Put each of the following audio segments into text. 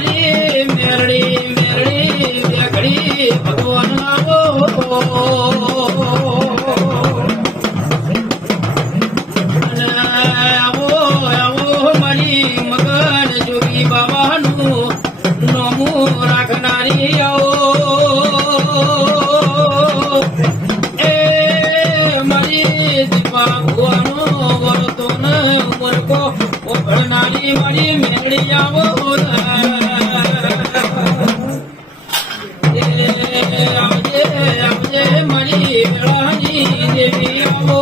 મારી મેરડી મેરડી વેગડી ભગવાન આવો રાખનારી એ મારી દીપા ભગવાનો વરતો ને ઉમરકો ઓળનારી મારી મેળી આવો આવજે આવજે મારી મેળાની દેવી આવો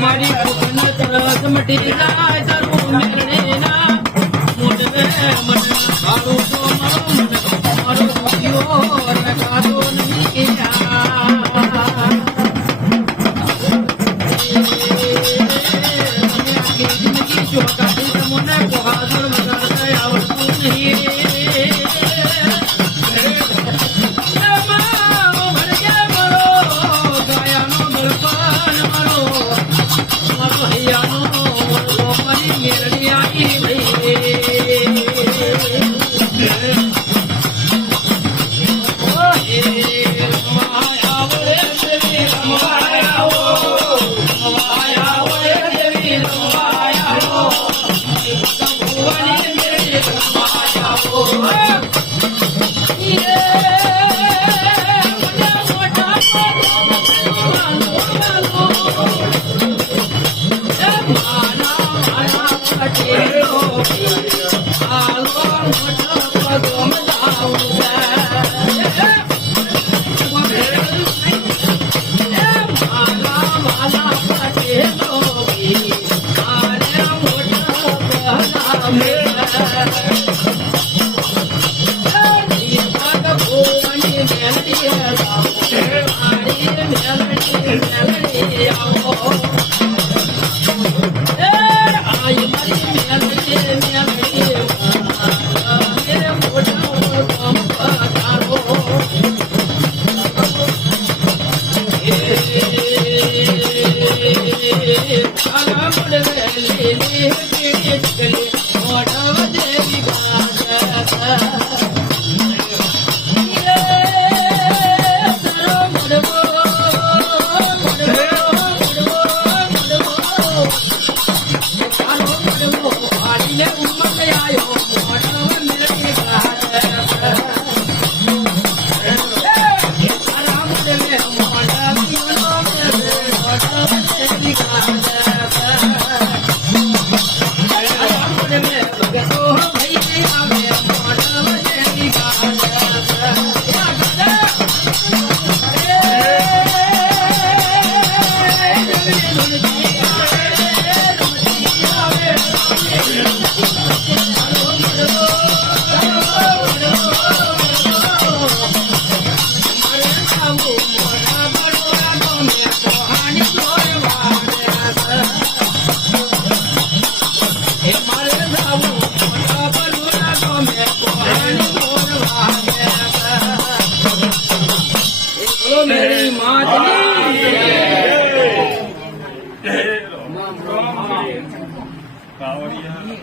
મારી તરસ મટી જાય તારું મેળે ના મોઢવે મન કાળું તો મારો દુખ્યો રકાતો નહીં જિંદગી ચોકાતી તમને બહાદુર વગાડતા આવડતું નહીં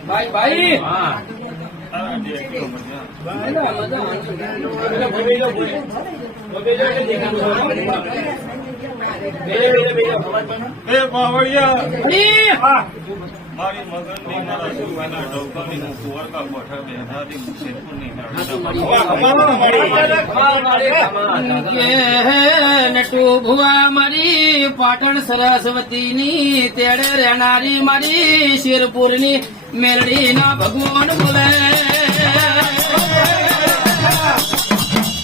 ભાઈ ભાઈ હા એ બાવળિયા અરે મારી મગનની મારા શિવાના ડોકાની હું કુંવરકા કોઠા બેઠાથી શેરપુરની નટુ ભુવા મારી પાટણ સરસ્વતી ની તેડે રહેનારી મારી શિરપુર ની મેલડી ના ભગવાન બોલે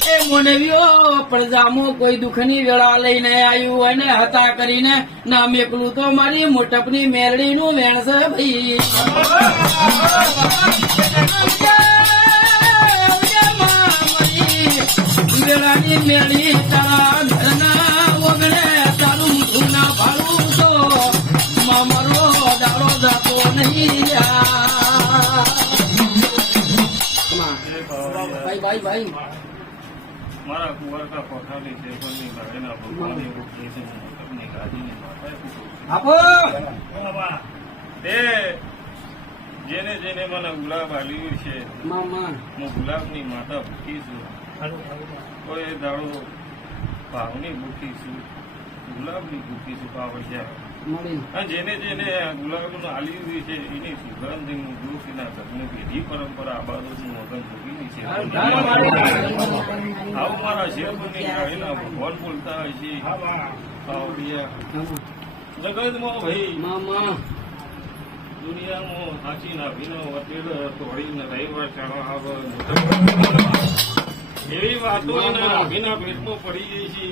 એ મોનવીઓ પડજામો કોઈ દુઃખની વેળા લઈને આવ્યું અને હતા કરીને નામ એકલું તો મારી મોટપની મેલડી નું વેણ છે ભાઈ વેળાની મેળી તારા ઘરના ઓગણે તારું મીઠું ના ભાડું તો મારો દાડો જાતો નહીં ભાઈ ભાઈ ભાઈ મારા કુંવરકા કોઠાની શેરપુરની ગાડીના ભગવાન એવું કહે છે હું મોટપની ગાદીની માતાએ પૂછું આપો એ જેને જેને મને ગુલાબ આલ્યું છે મામા હું ગુલાબની માતા ભૂખી છું કોઈ દાડો ભાવની ભૂખી છું ગુલાબની ભૂખી છું પાવડિયા મળી અને જેને જેને ગુલાબનું આલ્યું છે એની સુગંધ હું દુઃખ એના ઘરની પેઢી પરંપરા આબાદો હું મગન ભોગીની છે આવું મારા શેરપુરની ગાડીના ભગવાન બોલતા હોય છે પાવડિયા જગતમાં ભાઈ મામા દુનિયામાં સાચી નાભીનો વટેલો તોડીને રવિવાર ચાલો આવે એવી વાતો એના નાભીના પેટમાં પડી જાય છે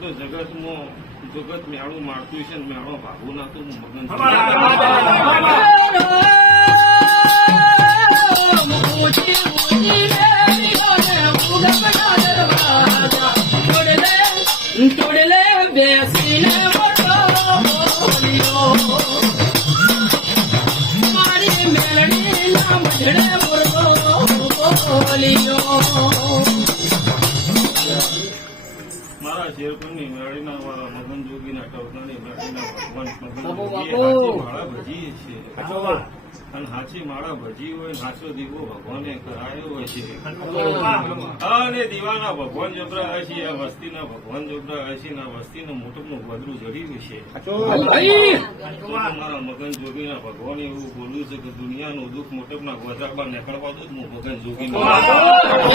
તો જગતમાં જગત મેળું મારતું છે ને મેળો ભાગું નાખતું હું મગન તોડલે બેસીને મારી મેલડી નામ ઢળે બોલિયો મારા શેરપુરની મેળીના વાળા મગન જોગીના ટવકાની મેળીના ભગવાન બાપુ, મગન બાપુ. માળા ભજી છે અને હાચી માળા ભજી હોય ને હાચો દીવો ભગવાને કરાયો હોય છે અને દીવાના ભગવાન જોગરા હોય છે આ વસ્તીના ભગવાન જોગરા હોય છે ને આ વસ્તીનું મોટું ગોદરું જડ્યું છે મારા મગન જોગીના ભગવાન એવું બોલ્યું છે કે દુનિયાનું દુઃખ મોટપના ગોદરામાં નીકળવા દો જ હું મગન જોગીના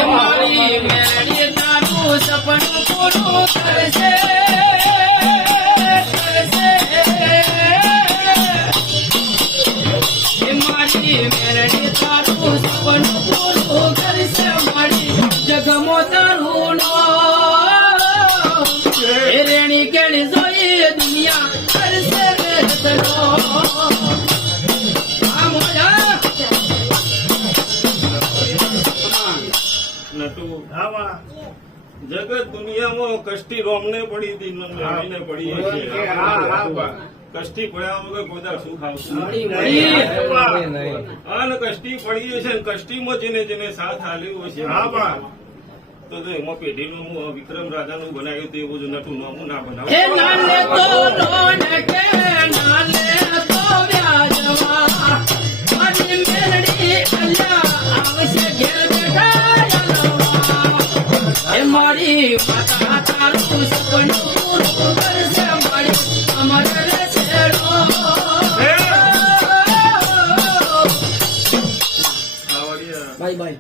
મારી મેલડી તારું સપનું પૂરું કરશે મારી મેલડી તારું સપનું પૂરું કરશે મારી જગમો તારું રેણી કેણી જોઈ દુનિયા કરશે વેદનો આ મોજા નટુ જગત દુનિયામાં કષ્ટી રોમને પડી હતી મેળવીને પડી છે કષ્ટી પડ્યા વગર કોઈ દાડો સુખ આવતું નથી. અને કષ્ટી પડી છે ને કષ્ટીમાં જેને જેને સાથ આલ્યો છે તો જો એમાં પેઢીનું હું વિક્રમ રાજાનું બનાવ્યું હતું એવું જ નટુ નોમું ના બનાવ્યું એ નાલે તો લોન કે નાલે તો વ્યાજવા મારી મેલડી અલ્યા આવશે ઘેર બેઠા એ મારી માતા તારું સપનું પૂરું કરશે મારી અમર છેડો આવડિયા બાય બાય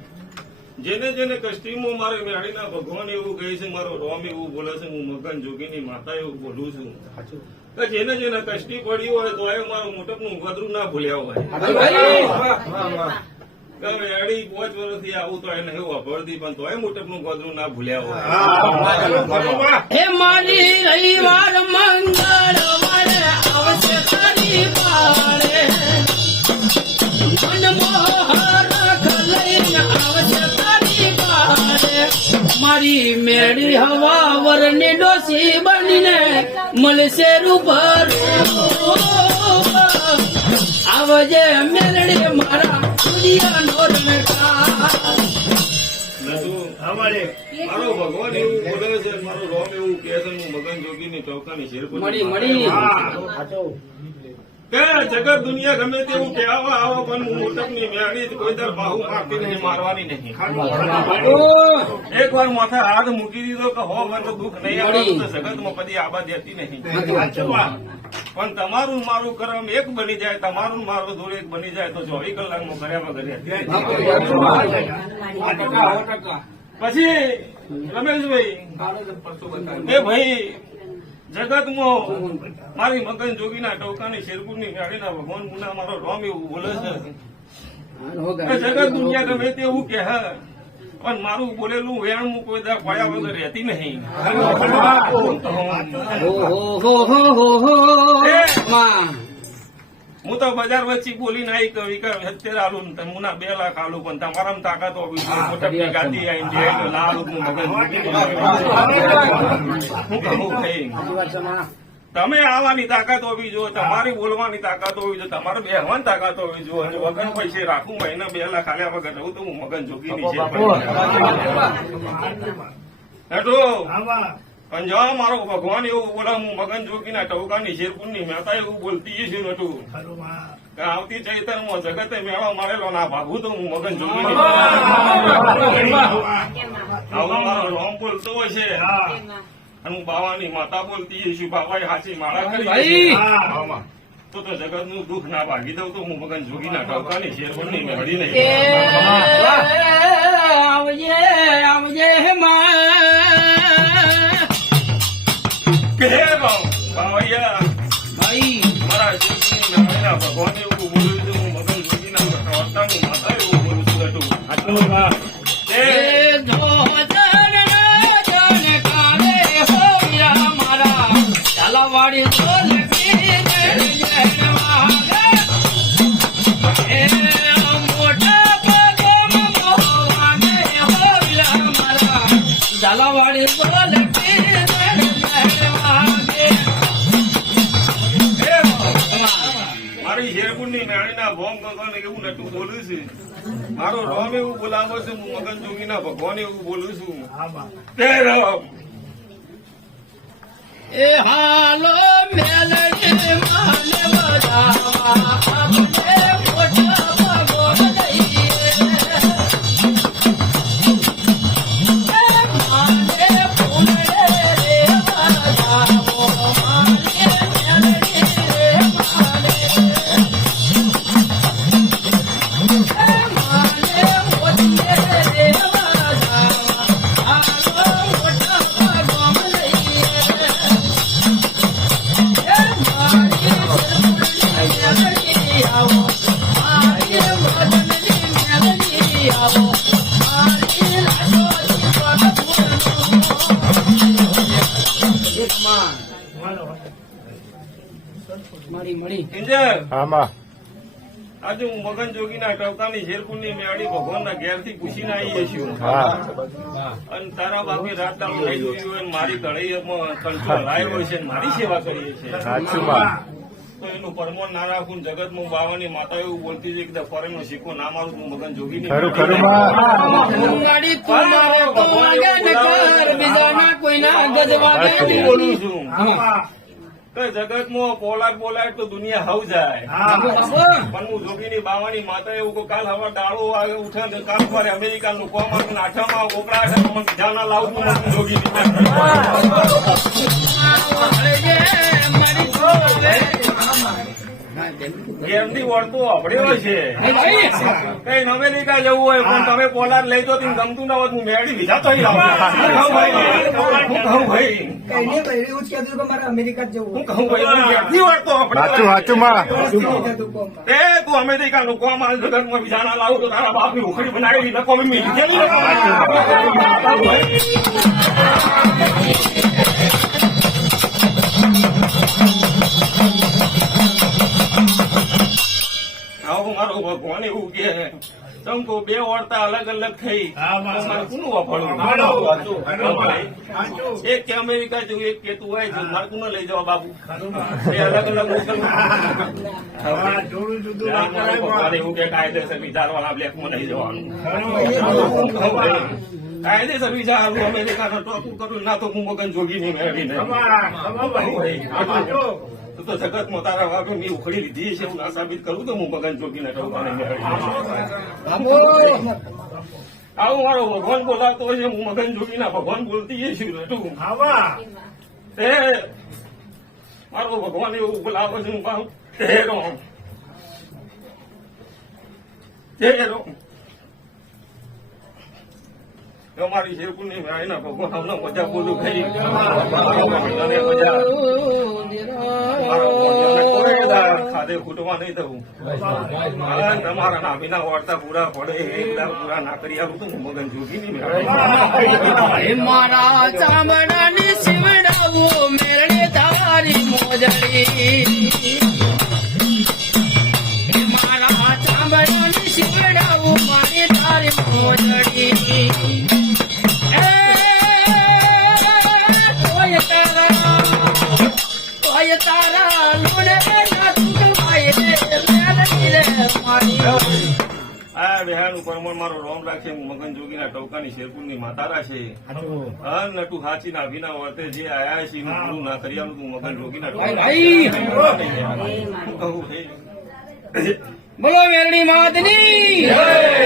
જેને જેને કષ્ટીમાં મારે મેળીના ભગવાન એવું કહે છે મારો રોમ એવું બોલે છે હું મગન જોગીની માતા એવું બોલું છું કે જેને જેને કષ્ટી પડ્યું હોય તો એ મારું મોટપનું ગોદરું ના ભૂલ્યા હોય કે મેળી 5 વર્ષથી આવું તો એને એવું અભરતી પણ તોય મોટપનું ગોદરું ના ભૂલ્યા હોય હે મારી રવિવાર મંગળવારે આવશે તારી પાળે મનમોહર લઈને આવશે તારી પાળે મારી મેળી હવા વરની ડોસી બનીને મળશે રૂબરૂ આવજે મેલડી મારા દુનિયાનો રણકાર નટુ, મારો ભગવાન એવું બોલે છે મારો રોમ એવું કહે છે હું મગન જોગીની ચૌકાની શેરપુરની મળી માતા મળી કે જગત દુનિયા ગમે તેવું કહેવા આવો પણ હું મોટપની મેળી જ કોઈ દર બાહુ મારતી નહીં, મારવાની નહીં. એક વાર માથે હાથ મૂકી દીધો કે હો મને તો દુઃખ નહીં આવે તો જગતમાં કદી આબાદ હતી નહીં. પણ તમારું ને મારું કર્મ એક બની જાય, તમારું ને મારું જોડે એક બની જાય તો 24 કલાકમાં કર્યા વગર પછી રમેશભાઈ એ ભાઈ જગતમાં મારી મગન જોગીના ટોકાની શેરપુરની ગાડીના ભગવાન મુના મારો રોમ એવું બોલે છે કે જગત દુનિયા ગમે તે એવું કહે પણ મારું બોલેલું વેણ હું કોઈ દા પાયા વગર રહેતી નહીં. હું તો બજાર વચ્ચે બોલીને આવી કવિ કે 70 આલું ને મુના 2 લાખ આલું પણ તમારામાં તાકાત હોવી જોઈએ. મોટપની ગાદી આવીને જાય તો ના આલું મગન હું કહું ભાઈ તમે આવવાની તાકાત હોવી જોઈએ, તમારી બોલવાની તાકાત હોવી જોઈએ, તમારે બેહવાની તાકાત હોવી જોઈએ. વગર પૈસે રાખું મહિને 2 લાખ આલ્યા વગર રહું તો હું મગન જોગીની છે. પણ જો મારો ભગવાન એવું બોલા હું મગન જોગીના ટોકાની શેરપુરની મહેતા એવું બોલતી છે નતું કે આવતી ચૈતરમાં જગતે મેળો મારેલો ના ભાગું તો હું મગન જોગીની આવું મારો રોમ બોલતો હોય છે અને હું બાવાની માતા બોલતી છું. બાબાએ હાચી માળા કરી તો જગત નું દુઃખ ના ભાગી દઉં તો હું મગન જોગીના ટોકાની શેરપુરની મેળવી નહીં. આવજે આવજે બાવૈયા ભાઈ મારા શેરપુરની મેળવીના ભગવાન એવું બોલું છું હું મગન જોગીના ટોકાની માતા એવું બોલું છું. વાડી મારી શેરપુરની મેળીના ભોમ ભગવાન એવું નટું બોલું છું. મારો રોમ એવું બોલાવો છું હું મગન જોગીના ભગવાન એવું બોલું છું. એ હાલો મેલડી માને બજાવા આપણે મોટા ભગવાન દઈએ માને પુનરે રે બજાવો માને મેલડી રે માને માને મોતીએ રે બજાવા હાલો મોટા ભગવાન દઈએ આજે હું મગન જોગીના ટવકાની શેરપુરની મેળી ભગવાનના ઘેરથી પૂછીને આવીએ છું અને તારા બાપે રાત દાડો લઈ જોયું હોય મારી કળાઈમાં કંટ્રોલ લાવ્યો હોય છે મારી સેવા કરીએ છીએ તો એનું પરમોન ના રાખું જગતમાં બાવાની માતા એવું બોલતી હતી કે ફોરેનનો સિક્કો ના મારું હું મગન જોગી બોલું છું કે જગતમાં બોલાય તો દુનિયા હવ જાય પણ હું જોગીની બાવાની માતા એવું કે કાલ હવે દાડો આવે ઉઠે ને કાલ ફરે અમેરિકાનું કોમર આઠામાં ઓકળા છે મને બીજા ના લાવતું નથી જોગીની ઘેરથી વળતો અભડ્યો છે કઈ અમેરિકા જવું હોય પણ તમે પોલાદ લઈ દો ગમતું ના હોત હું મેળી બીજા તો હું કહું ભાઈ અમેરિકા જવું હું કહું ભાઈ ઘેરથી વળતો તું અમેરિકા નું કોમ આ જગતમાં બીજા ના લાવું તો તારા બાપ ની ઉખડી બનાવી લખો આવું મારું ભગવાન એવું કે ચમકો 2 ઓરતા અલગ અલગ થઈ મારે કોનું વાપરવું એક કે અમેરિકા જવું એક કે તું હોય છે મારે કોને લઈ જવા બાબુ એ અલગ અલગ ભગવાન એવું કે કાયદેસર વિચારવાના બ્લેકમાં લઈ જવાનું કાયદેસર વિઝા આવું અમેરિકાનો ટોકું કરું ના તો હું મગન જોગીની મેળવીને તો જગતમાં તારા વાગે મેં ઉખડી લીધી છે એવું ના સાબિત કરું તો હું મગન જોગીને ટોકાને મેળવી આવું મારો ભગવાન બોલાવતો હોય છે હું મગન જોગીના ભગવાન બોલતી છું નટુ તે મારો ભગવાન એવું બોલાવે છે હું કહું હે રોમ અમારી શેરપુરની મેળીના ભગવાન અમને મજા બોલું થઈ ખાધે ખૂટવા નહીં થવું તમારા નામીના વાર્તા પૂરા પડે એકદમ પૂરા ના કરી આવું તો હું મગન જોગી નહીં મારા ચામડાની શિવડાવું મેળે તારી મોજડી મારા ચામડાની શિવડાવું મારી તારી મોજડી તારા લોડે ના તું કમાય રે મારી આ બેહાનું પરમણ મારો રોમ રાખે હું મગન જોગીના ટોકાની શેરપુરની માતારા છે નટુ હાચી ના વિના વર્તે જે આયા છે એનું પૂરું ના કરી આવું તું મગન જોગીના બોલો મેરડી માતની